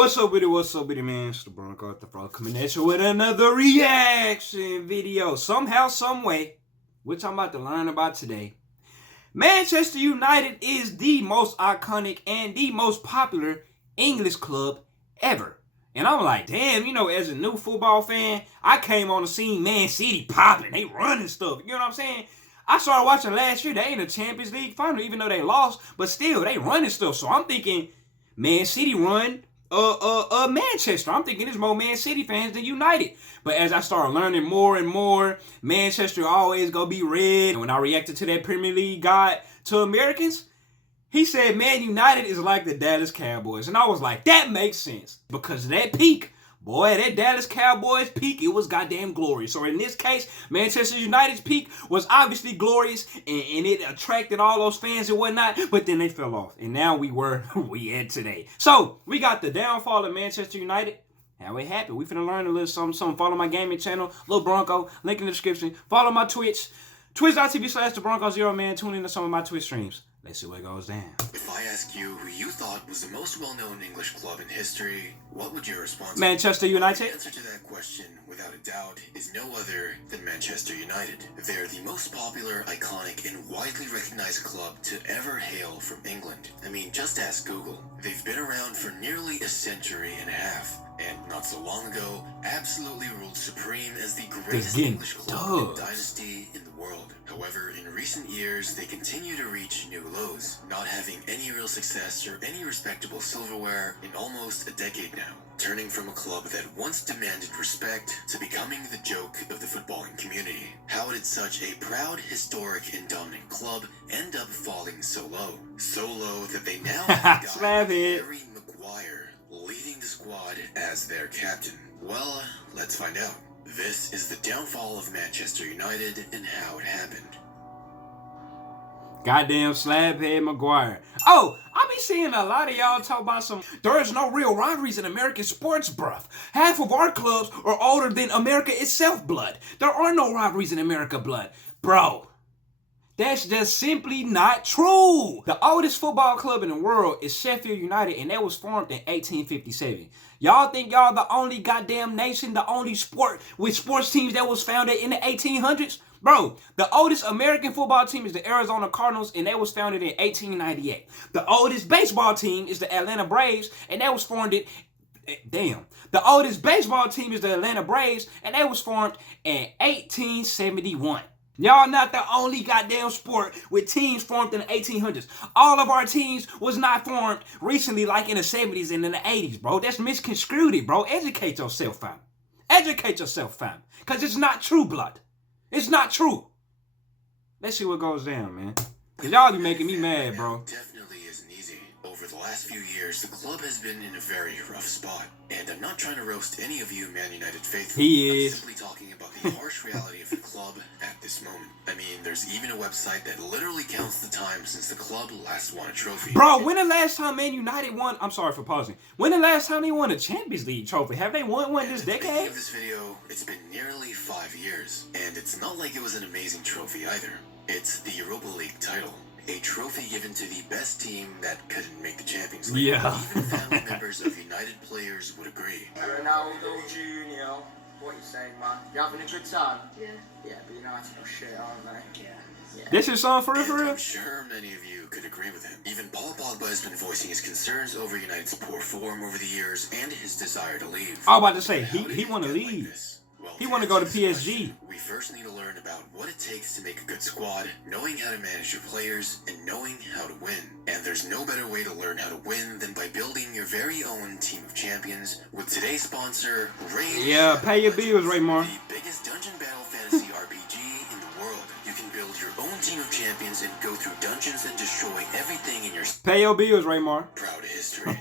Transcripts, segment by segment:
What's up with it, man? It's the Bronco at the Frog coming at you with another reaction video. Somehow, some way, which I'm about to learn about today. Manchester United is the most iconic and the most popular English club ever. And I'm like, damn, as a new football fan, I came on the scene, Man City popping, they running stuff. You know what I'm saying? I started watching last year, they in the Champions League final, even though they lost, but still, they running stuff. So I'm thinking, Man City run Manchester. I'm thinking there's more Man City fans than United. But as I started learning more and more, Manchester always gonna be red. And when I reacted to that Premier League guide to Americans, he said, Man United is like the Dallas Cowboys. And I was like, that makes sense. Because of that peak, boy, that Dallas Cowboys peak, it was goddamn glorious. So in this case, Manchester United's peak was obviously glorious, and it attracted all those fans and whatnot, but then they fell off. And now we at today. So, we got the downfall of Manchester United. How it happened. We finna learn a little something. Follow my gaming channel, Lil Bronco, link in the description. Follow my Twitch, twitch.tv/TheBronco0Man. Tune in to some of my Twitch streams. Let's see what goes down. If I ask you who you thought was the most well-known English club in history, what would your response be? Manchester United. The answer to that question, without a doubt, is no other than Manchester United. They're the most popular, iconic, and widely recognized club to ever hail from England. I mean, just ask Google. They've been around for nearly a century and a half, and not so long ago, absolutely ruled supreme as the greatest English club and dynasty in the world. However, in recent years, they continue to reach new lows, not having any real success or any respectable silverware in almost a decade now, turning from a club that once demanded respect to becoming the joke of the footballing community. How did such a proud, historic, and dominant club end up falling so low? So low that they now have a guy like Harry Maguire leading the squad as their captain. Well, let's find out. This is the downfall of Manchester United and how it happened. Goddamn slabhead Maguire. Oh, I be seeing a lot of y'all talk about there is no real rivalries in American sports, bruv. Half of our clubs are older than America itself, blood. There are no rivalries in America, blood. Bro, that's just simply not true. The oldest football club in the world is Sheffield United, and that was formed in 1857. Y'all think y'all the only goddamn nation, the only sport with sports teams that was founded in the 1800s? Bro, the oldest American football team is the Arizona Cardinals, and that was founded in 1898. The oldest baseball team is the Atlanta Braves, and that was formed in... Damn. The oldest baseball team is the Atlanta Braves, and that was formed in 1871. Y'all not the only goddamn sport with teams formed in the 1800s. All of our teams was not formed recently like in the 70s and in the 80s, bro. That's misconstrued, bro. Educate yourself, fam. Educate yourself, fam. Because it's not true, blood. It's not true. Let's see what goes down, man. Because y'all be making me mad, bro. Definitely isn't easy. Over the last few years, the club has been in a very rough spot. And I'm not trying to roast any of you Man United faithful. He is. I'm simply talking about the harsh reality of the club at this moment. I mean, there's even a website that literally counts the time since the club last won a trophy. Bro, when the last time Man United won... I'm sorry for pausing. When the last time they won a Champions League trophy? Have they won one this decade? Speaking of this video, it's been nearly 5 years. And it's not like it was an amazing trophy either. It's the Europa League title. A trophy given to the best team that couldn't make the Champions League. Yeah. Even family members of United players would agree. Ronaldo Jr. What you saying, man? You having a good time? Yeah. Yeah, but United are shit, aren't they? Yeah. This your song for real? I'm sure many of you could agree with him. Even Paul Pogba has been voicing his concerns over United's poor form over the years and his desire to leave. I was about to say, he want to leave. Well, he want to go to PSG. We first need to learn about what it takes to make a good squad, knowing how to manage your players, and knowing how to win. And there's no better way to learn how to win than by building your very own team of champions with today's sponsor, Raid. Yeah, pay your bills, Raymar. The biggest dungeon battle fantasy RPG in the world. You can build your own team of champions and go through dungeons and destroy everything in your... Pay your bills, Raymar. Proud history.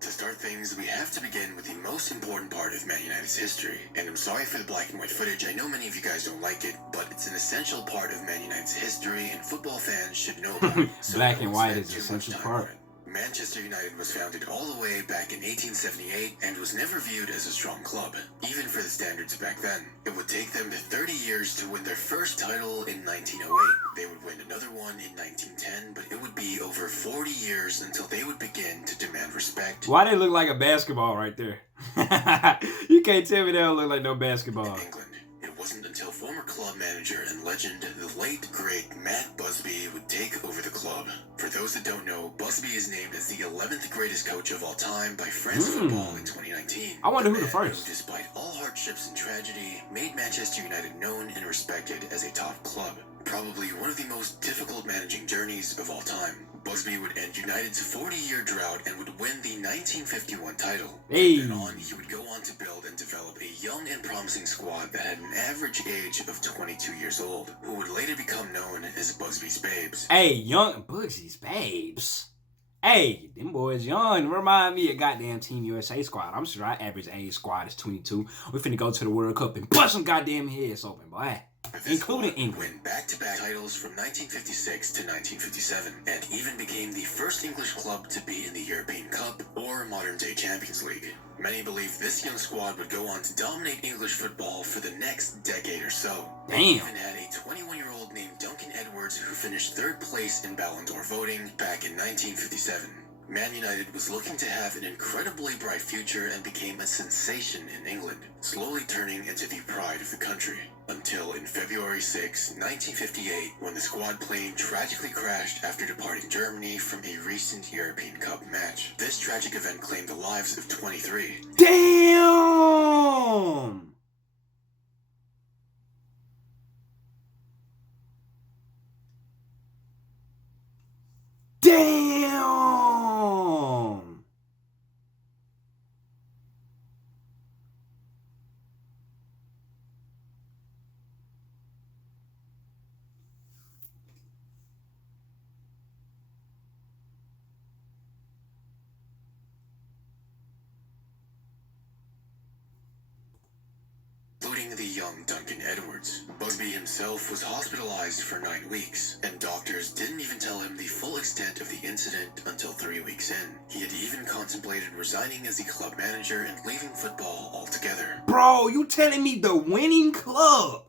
To start things, we have to begin with the most important part of Man United's history. And I'm sorry for the black and white footage. I know many of you guys don't like it, but it's an essential part of Man United's history, and football fans should know about it. So black and white is an essential part. Manchester United was founded all the way back in 1878 and was never viewed as a strong club, even for the standards back then. It would take them 30 years to win their first title in 1908. They would win another one in 1910, but it would be over 4 40 years until they would begin to demand respect. Why they look like a basketball right there? You can't tell me they don't look like no basketball. In England. It wasn't until former club manager and legend, the late, great Matt Busby, would take over the club. For those that don't know, Busby is named as the 11th greatest coach of all time by France Football in 2019. I wonder who the man first. who, despite all hardships and tragedy, made Manchester United known and respected as a top club. Probably one of the most difficult managing journeys of all time. Busby would end United's 40-year drought and would win the 1951 title. Hey. From then on, he would go on to build and develop a young and promising squad that had an average age of 22 years old, who would later become known as Busby's Babes. Hey, young Busby's Babes. Hey, them boys young. Remind me of goddamn Team USA squad. I'm sure our average age squad is 22. We finna go to the World Cup and bust some goddamn heads open, boy. Including England. Win back-to-back titles from 1956 to 1957, and even became the first English club to be in the European Cup, or modern-day Champions League. Many believe this young squad would go on to dominate English football for the next decade or so. Damn. They even had a 21-year-old named Duncan Edwards who finished 3rd place in Ballon d'Or voting back in 1957. Man United was looking to have an incredibly bright future and became a sensation in England, slowly turning into the pride of the country. Until in February 6, 1958, when the squad plane tragically crashed after departing Germany from a recent European Cup match. This tragic event claimed the lives of 23. Damn! Damn! Including the young Duncan Edwards. Busby himself was hospitalized for 9 weeks, and doctors didn't even tell him the full extent of the incident until 3 weeks in. He had even contemplated resigning as the club manager and leaving football altogether. Bro, you telling me the winning club?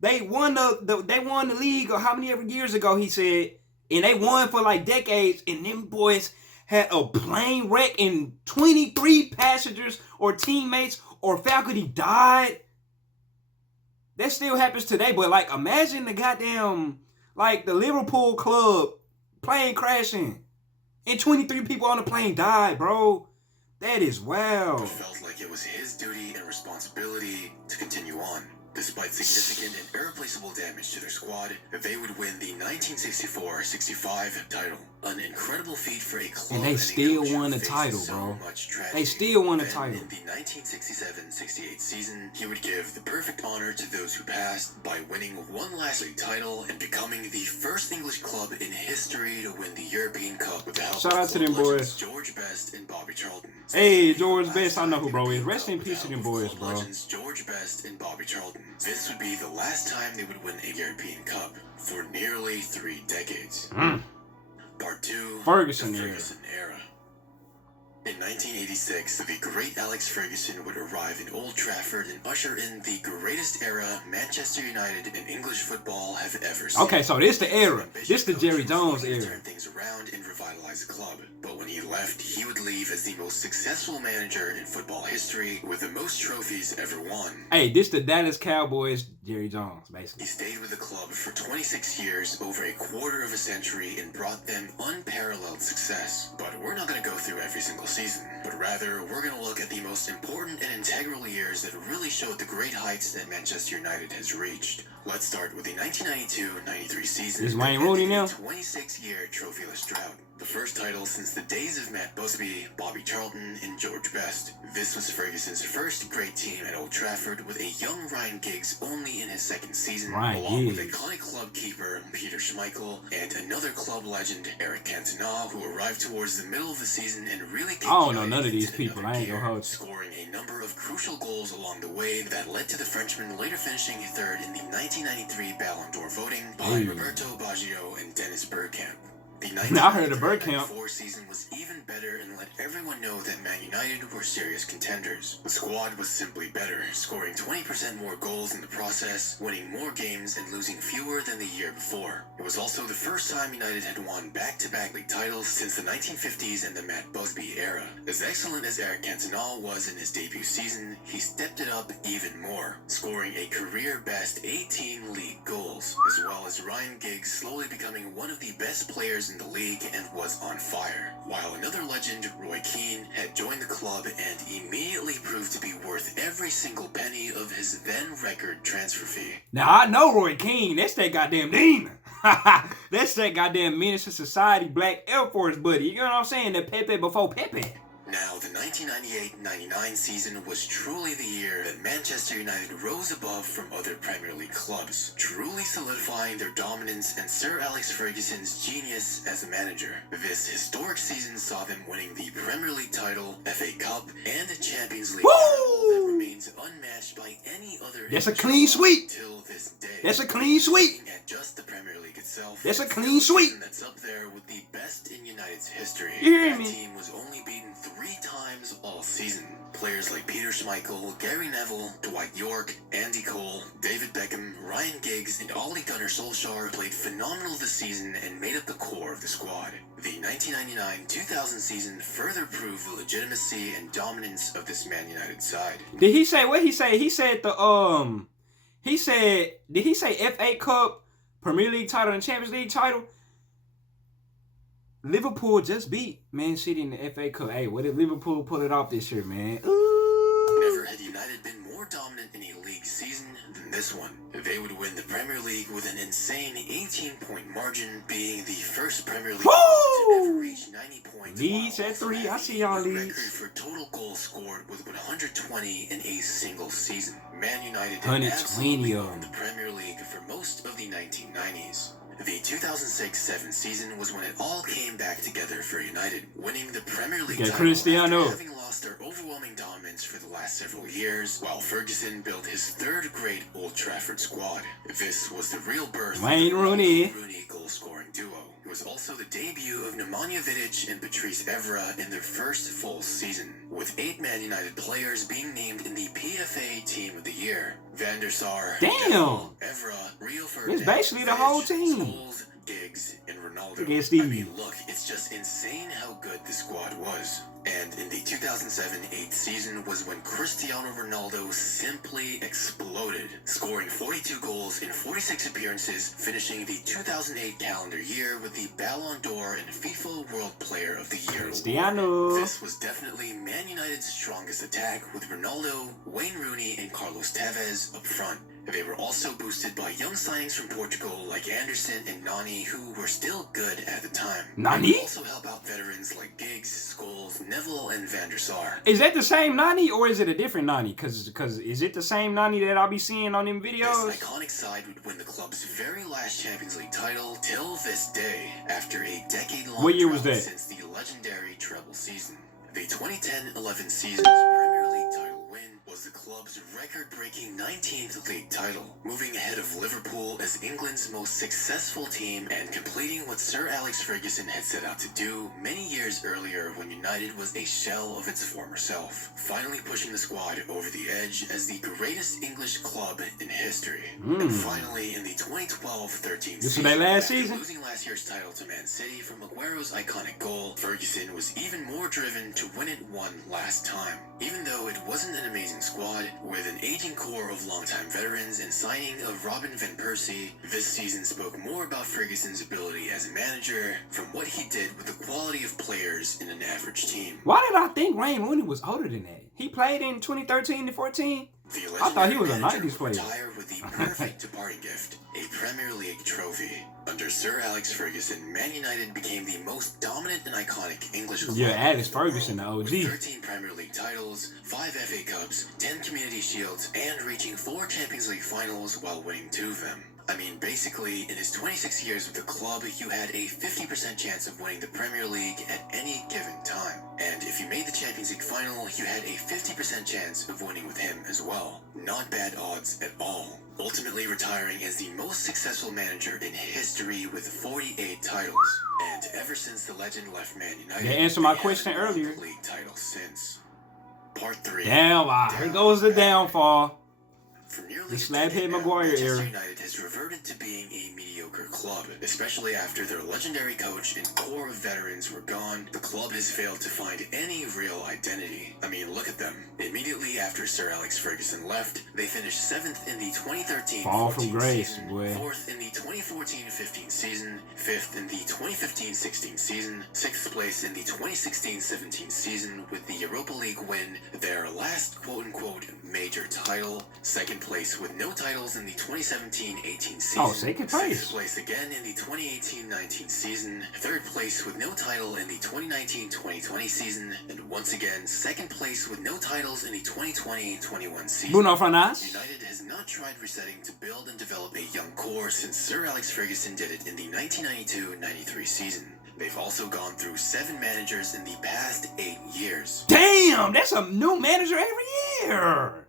They won the league or how many ever years ago, he said, and they won for like decades, and them boys had a plane wreck and 23 passengers or teammates or faculty died. That still happens today, but like imagine the goddamn, like the Liverpool club plane crashing and 23 people on the plane died, bro. That is wild. It felt like it was his duty and responsibility to continue on. Despite significant and irreplaceable damage to their squad, they would win the 1964-65 title. An incredible feat for a club And they still won the faced title, so bro. much tragedy. They still won the Then, title. In the 1967-68 season, he would give the perfect honor to those who passed by winning one last league title and becoming the first English club in history to win the European Cup with the help Shout of out to them club legends boys. George Best and Bobby Charlton. Hey, George Best, I know who bro is. Rest in peace to them boys, Club bro. legends George Best and Bobby Charlton. This would be the last time they would win a European Cup for nearly 3 decades. Part 2, Ferguson the era. Ferguson era. In 1986, the great Alex Ferguson would arrive in Old Trafford and usher in the greatest era Manchester United and English football have ever seen. Okay, so this the era. This the Jerry Jones Looking to era. turn things around and revitalize the club. But when he left, he would leave as the most successful manager in football history with the most trophies ever won. Hey, this the Dallas Cowboys Jerry Jones, basically. He stayed with the club for 26 years, over a quarter of a century, and brought them unparalleled success. But we're not going to go through every single season, but rather we're going to look at the most important and integral years that really showed the great heights that Manchester United has reached. Let's start with the 1992-93 season. Is Wayne Rooney now? 26-year trophyless drought. The first title since the days of Matt Busby, Bobby Charlton, and George Best. This was Ferguson's first great team at Old Trafford, with a young Ryan Giggs only in his second season, Ryan along Giggs. with iconic club keeper Peter Schmeichel and another club legend Eric Cantona, who arrived towards the middle of the season and really kicked I don't know United none of these into people. another I ain't gonna gear, hold you. scoring a number of crucial goals along the way that led to the Frenchman later finishing third in the 1993 Ballon d'Or voting behind Hey. Roberto Baggio and Dennis Bergkamp. The I heard of Bergkamp. 1993-94 season was even better and led everyone know that Man United were serious contenders. The squad was simply better, scoring 20% more goals in the process, winning more games and losing fewer than the year before. It was also the first time United had won back-to-back league titles since the 1950s and the Matt Busby era. As excellent as Eric Cantona was in his debut season, he stepped it up even more, scoring a career-best 18 league goals, as well as Ryan Giggs slowly becoming one of the best players in the league and was on fire. While another legend, Roy Keane, had joined the club and immediately proved to be worth every single penny of his then record transfer fee. Now, I know Roy Keane. That's that goddamn demon. That's that goddamn menace to society black Air Force buddy. You know what I'm saying? The Pepe before Pepe. Now, the 1998-99 season was truly the year that Manchester United rose above from other Premier League clubs, truly solidifying their dominance and Sir Alex Ferguson's genius as a manager. This historic season saw them winning the Premier League title, FA Cup, and the Champions League title that remains unmatched by any other. That's a clean sweep. Till this day. That's a clean sweep. At just the Premier League itself. That's a clean sweep. That's up there with the best in United's history. You hear That me? team was only beaten 3 times all season. Players like Peter Schmeichel, Gary Neville, Dwight York, Andy Cole, David Beckham, Ryan Giggs, and Ole Gunnar Solskjaer played phenomenal this season and made up the core of the squad. The 1999-2000 season further proved the legitimacy and dominance of this Man United side. Did he say what he said? He said did he say FA Cup, Premier League title, and Champions League title? Liverpool just beat Man City in the FA Cup. Hey, what did Liverpool pull it off this year, man? Ooh. Never had United been more dominant in a league season than this one. They would win the Premier League with an insane 18-point margin, being the first Premier League to ever reach 90 points. Leeds at 3. I see y'all The record Leeds. for total goals scored was 120 in a single season. Man United 120 absolutely of won them. the Premier League for most of the 1990s. The 2006-07 season was when it all came back together for United, winning the Premier League title Cristiano. after having lost their overwhelming dominance for the last several years, while Ferguson built his third great Old Trafford squad. This was the real birth Wayne of the Rooney. Rooney goal-scoring duo. It was also the debut of Nemanja Vidic and Patrice Evra in their first full season, with 8 Man United players being named in the PFA Team of the Year. Van der Sar, Damn. Neville, Evra, Rio Ferdinand, It's basically the Vidic, whole team. Scholes, Giggs, and Ronaldo. Look at Steve. I mean, look, it's just insane how good the squad was. And in the 2007-08 season was when Cristiano Ronaldo simply exploded, scoring 42 goals in 46 appearances, finishing the 2008 calendar year with the Ballon d'Or and FIFA World Player of the Year award. Cristiano. This was definitely Man United's strongest attack, with Ronaldo, Wayne Rooney, and Carlos Tevez up front. They were also boosted by young signings from Portugal like Anderson and Nani, who were still good at the time. Nani? They would also help out veterans like Giggs, Scholes, Neville, and Van der Sar. Is that the same Nani or is it a different Nani? Cause is it the same Nani that I'll be seeing on them videos? This iconic side would win the club's very last Champions League title till this day, after a decade-long What year was drought that? since the legendary treble season. The 2010-11 season's Premier League title win was the club's record-breaking 19th league title, moving ahead of Liverpool as England's most successful team and completing what Sir Alex Ferguson had set out to do many years earlier when United was a shell of its former self, finally pushing the squad over the edge as the greatest English club in history. And finally, in the 2012-13 This season, was their last after season? losing last year's title to Man City from Aguero's iconic goal, Ferguson was even more driven to win it one last time. Even though it wasn't an amazing squad, with an aging core of longtime veterans and signing of Robin van Persie, this season spoke more about Ferguson's ability as a manager from what he did with the quality of players in an average team. Why did I think Wayne Rooney was older than that? He played in 2013 to 14. The I thought he was a legendary 90s player. manager would retire with the perfect departing gift, a Premier League trophy. Under Sir Alex Ferguson, Man United became the most dominant and iconic English club. Yeah, Alex in the world, Ferguson, the OG. with 13 Premier League titles, 5 FA Cups, 10 Community Shields, and reaching 4 Champions League finals while winning 2 of them. I mean, basically, in his 26 years with the club, you had a 50% chance of winning the Premier League at any given time. And if you made the Champions League final, you had a 50% chance of winning with him as well. Not bad odds at all. Ultimately retiring as the most successful manager in history with 48 titles. And ever since the legend left Man United, they answered my they question haven't won earlier. the league title since. Part 3. Damn, here goes the downfall. For nearly The a slap decade hit now, Maguire Manchester era. United has reverted to being a mediocre club, especially after their legendary coach and core of veterans were gone. The club has failed to find any real identity. I mean, look at them. Immediately after Sir Alex Ferguson left, they finished 7th in the 2013-14 Fall from grace, season, boy. 4th in the 2014-15 season, 5th in the 2015-16 season, 6th place in the 2016-17 season with the Europa League win, their last quote-unquote major title, 2nd place with no titles in the 2017-18 season. Oh, second place. 6th place again in the 2018-19 season. 3rd place with no title in the 2019-2020 season. And once again, 2nd place with no titles in the 2020-21 season. Bruno Fernandes. United has not tried resetting to build and develop a young core since Sir Alex Ferguson did it in the 1992-93 season. They've also gone through 7 managers in the past 8 years. Damn, that's a new manager every year.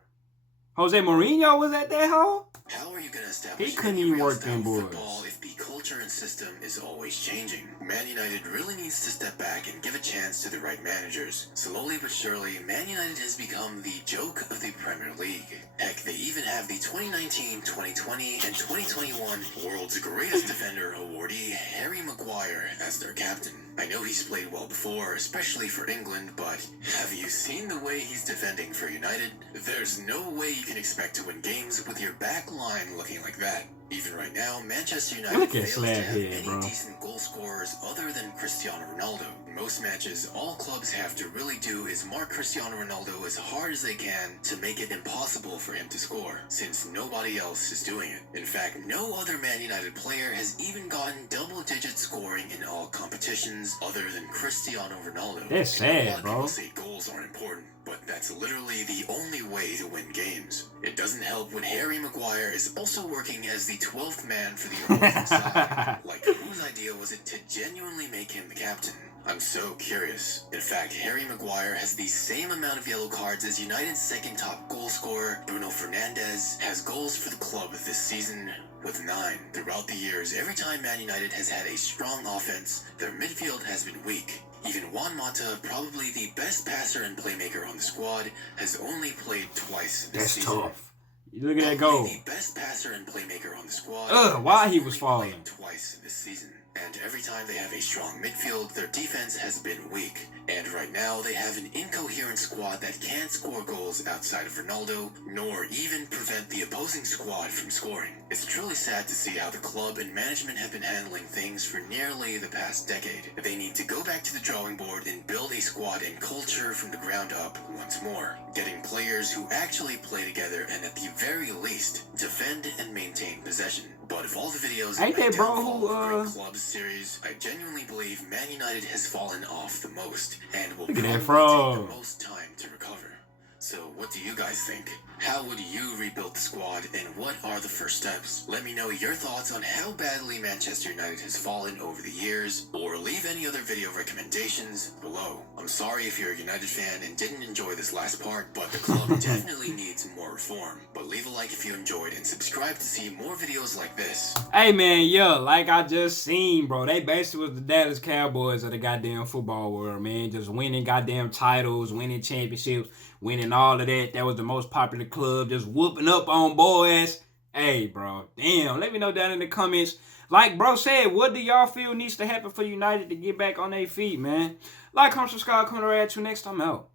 Jose Mourinho was at that hole? How are you going to establish He couldn't any even real work style them of boys. football if the culture and system is always changing? Man United really needs to step back and give a chance to the right managers. Slowly but surely, Man United has become the joke of the Premier League. Heck, they even have the 2019, 2020, and 2021 World's Greatest Defender awardee, Harry Maguire, as their captain. I know he's played well before, especially for England, but have you seen the way he's defending for United? There's no way you can expect to win games with your back line looking like that. Even right now, Manchester United Look at fails to have Slabhead, any bro. decent goal scorers other than Cristiano Ronaldo. In most matches, all clubs have to really do is mark Cristiano Ronaldo as hard as they can to make it impossible for him to score, since nobody else is doing it. In fact, no other Man United player has even gotten double-digit scoring in all competitions other than Cristiano Ronaldo. That's I know a lot sad, of bro. people say goals aren't important, but that's literally the only way to win games. It doesn't help when Harry Maguire is also working as the 12th man for the opposing side. Like, whose idea was it to genuinely make him the captain? I'm so curious. In fact, Harry Maguire has the same amount of yellow cards as United's second top goal scorer, Bruno Fernandes, has goals for the club this season with 9. Throughout the years, every time Man United has had a strong offense, their midfield has been weak. Even Juan Mata, probably the best passer and playmaker on the squad, has only played twice this That's season. tough. Look at that goal. The best passer and playmaker on the squad. Why has he was only falling. played twice this season. And every time they have a strong midfield, their defense has been weak. And right now, they have an incoherent squad that can't score goals outside of Ronaldo, nor even prevent the opposing squad from scoring. It's truly sad to see how the club and management have been handling things for nearly the past decade. They need to go back to the drawing board and build a squad and culture from the ground up once more, getting players who actually play together and at the very least, defend and maintain possession. But of all the videos Ain't in my that bro Downfall who, of Great Clubs series, I genuinely believe Man United has fallen off the most and will Look at that probably take frog. the most time to recover. So what do you guys think? How would you rebuild the squad and what are the first steps? Let me know your thoughts on how badly Manchester United has fallen over the years, or leave any other video recommendations below. I'm sorry if you're a United fan and didn't enjoy this last part, but the club definitely needs more reform. But leave a like if you enjoyed and subscribe to see more videos like this. Hey man, yeah, like I just seen, bro. They basically was the Dallas Cowboys of the goddamn football world, man. Just winning goddamn titles, winning championships, winning all of that. That was the most popular club, just whooping up on boys. Hey, bro, damn. Let me know down in the comments. Like bro said, what do y'all feel needs to happen for United to get back on their feet, man? Like, comment, subscribe, comment, react to next. I'm out.